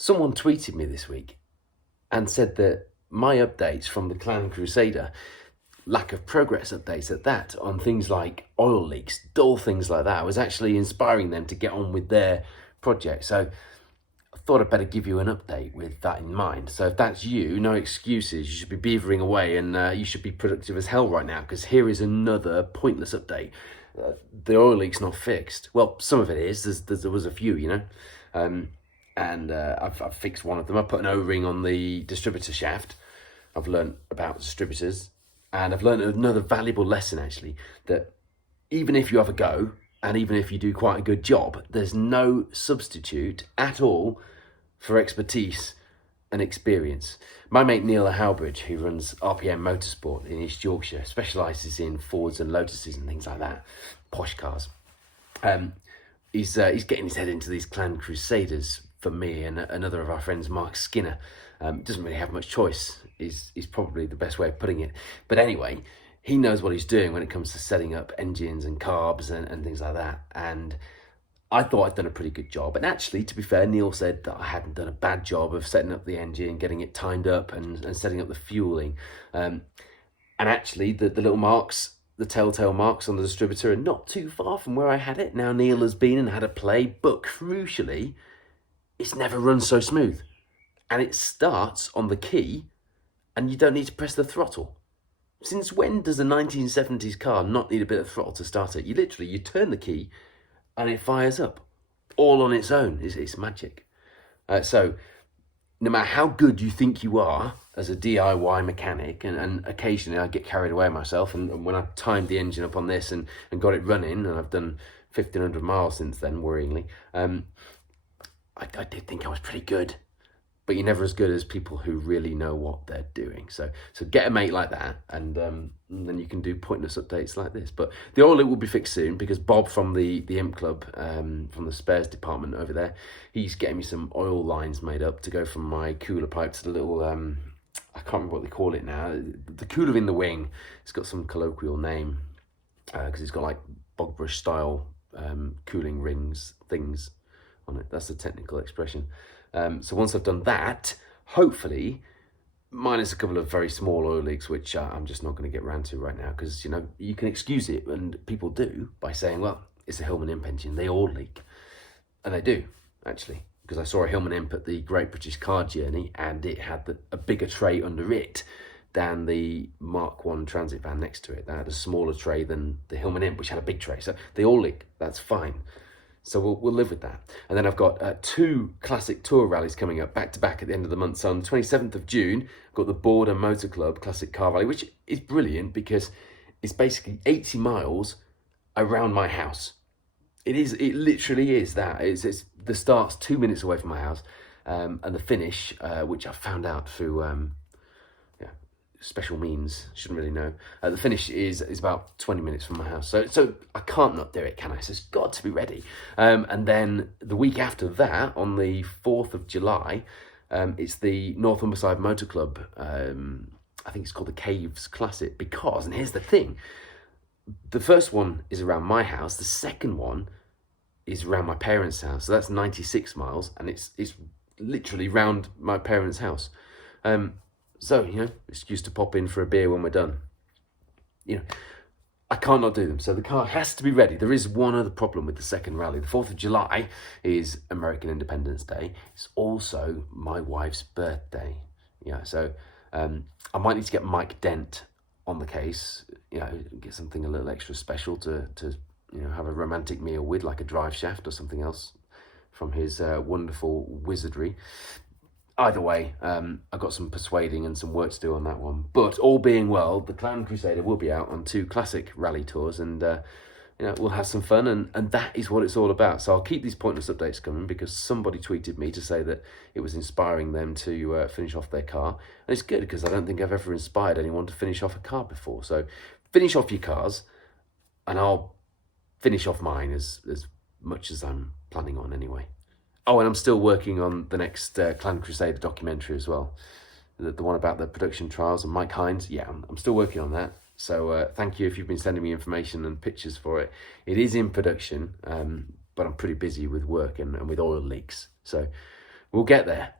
Someone tweeted me this week and said that my updates from the Clan Crusader, lack of progress updates at that, on things like oil leaks, dull things like that, was actually inspiring them to get on with their project. So I thought I'd better give you an update with that in mind. So if that's you, no excuses. You should be beavering away and you should be productive as hell right now, because here is another pointless update. The oil leak's not fixed. Well, some of it is. There was a few, I've fixed one of them. I put an O-ring on the distributor shaft. I've learned about distributors, and I've learned another valuable lesson, actually, that even if you have a go, and even if you do quite a good job, there's no substitute at all for expertise and experience. My mate Neil Howbridge, who runs RPM Motorsport in East Yorkshire, specialises in Fords and Lotuses and things like that, posh cars. He's getting his head into these Clan Crusaders for me and another of our friends, Mark Skinner. Doesn't really have much choice, is probably the best way of putting it. But anyway, he knows what he's doing when it comes to setting up engines and carbs and things like that. And I thought I'd done a pretty good job. And actually, to be fair, Neil said that I hadn't done a bad job of setting up the engine, getting it timed up and setting up the fueling. And actually, the little marks, the telltale marks on the distributor are not too far from where I had it. Now, Neil has been and had a play, but crucially, it's never run so smooth. And it starts on the key, and you don't need to press the throttle. Since when does a 1970s car not need a bit of throttle to start it? You turn the key, and it fires up, all on its own. It's magic. So no matter how good you think you are as a DIY mechanic, and occasionally I get carried away myself, and when I timed the engine up on this and got it running, and I've done 1,500 miles since then, worryingly, I did think I was pretty good. But you're never as good as people who really know what they're doing. So get a mate like that, and then you can do pointless updates like this. But the oil leak will be fixed soon, because Bob from the Imp Club, from the spares department over there, he's getting me some oil lines made up to go from my cooler pipe to the little, I can't remember what they call it now, the cooler in the wing. It's got some colloquial name, because it's got like bog brush style cooling rings things on it. That's the technical expression. So once I've done that, hopefully, minus a couple of very small oil leaks, which I'm just not going to get around to right now, because, you can excuse it, and people do, by saying, well, it's a Hillman Imp engine, they all leak. And they do, actually, because I saw a Hillman Imp at the Great British Car Journey, and it had a bigger tray under it than the Mark 1 transit van next to it. That had a smaller tray than the Hillman Imp, which had a big tray. So they all leak, that's fine. So we'll live with that. And then I've got 2 classic tour rallies coming up back to back at the end of the month. So on the 27th of June, I've got the Border Motor Club Classic Car Rally, which is brilliant because it's basically 80 miles around my house. It literally is that. It's the start's 2 minutes away from my house, and the finish, which I found out through special means, shouldn't really know. The finish is about 20 minutes from my house. So I can't not do it, can I? So it's got to be ready. And then the week after that, on the 4th of July, it's the North Humberside Motor Club. I think it's called the Caves Classic, because, and here's the thing, the first one is around my house. The second one is around my parents' house. So that's 96 miles, and it's literally round my parents' house. So, excuse to pop in for a beer when we're done. I can't not do them. So the car has to be ready. There is one other problem with the second rally. The 4th of July is American Independence Day. It's also my wife's birthday. So I might need to get Mike Dent on the case, get something a little extra special to have a romantic meal with, like a drive shaft or something else from his wonderful wizardry. Either way, I've got some persuading and some work to do on that one. But all being well, the Clan Crusader will be out on 2 classic rally tours, and we'll have some fun, and that is what it's all about. So I'll keep these pointless updates coming, because somebody tweeted me to say that it was inspiring them to finish off their car. And it's good, because I don't think I've ever inspired anyone to finish off a car before. So finish off your cars, and I'll finish off mine as much as I'm planning on anyway. Oh, and I'm still working on the next Clan Crusader documentary as well. The one about the production trials and Mike Hines. Yeah, I'm still working on that. So thank you if you've been sending me information and pictures for it. It is in production, but I'm pretty busy with work and with oil leaks. So We'll get there.